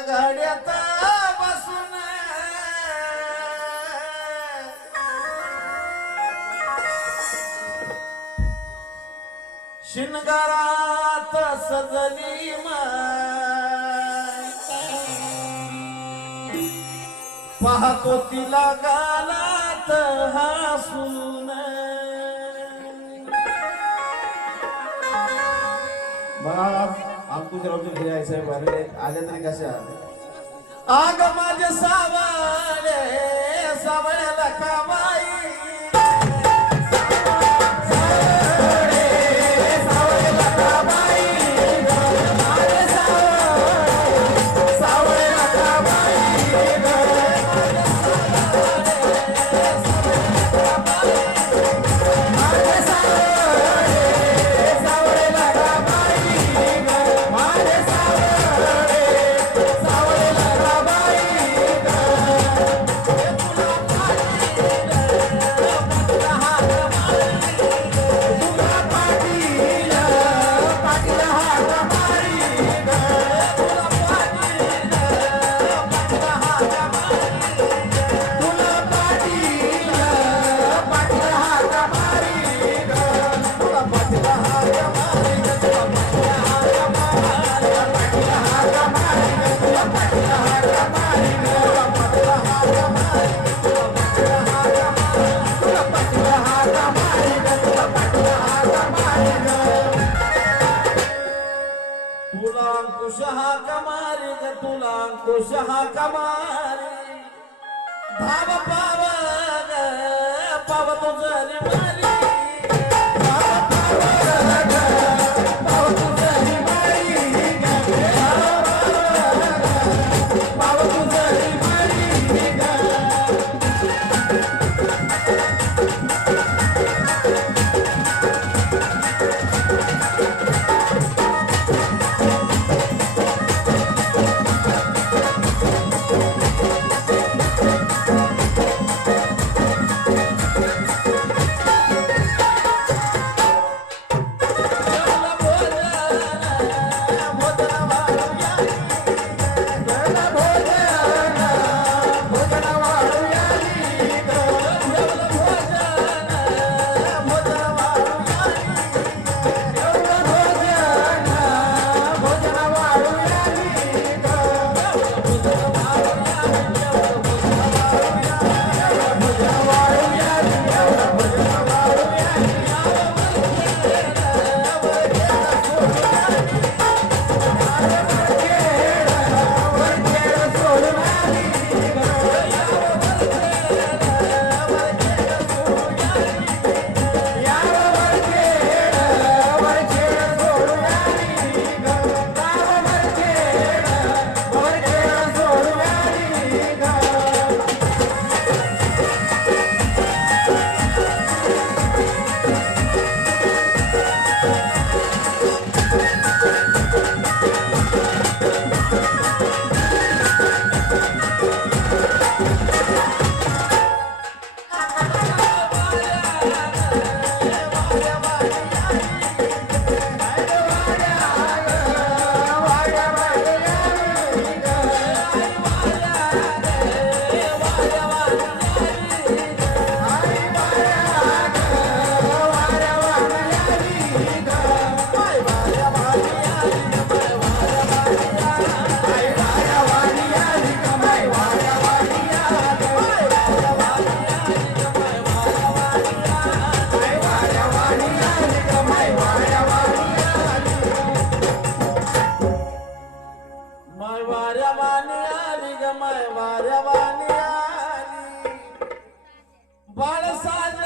घड्यात बसून. शिनगारात सजली पाहतो तिला गालात हसून. तुझ्या आमच्या घरी आहे साहेब आलेले आल्या तरी कशा आग माझे सावळे सावळ्याला कामाई खुश हा कमार भाव पावन पाव तुझ माणसा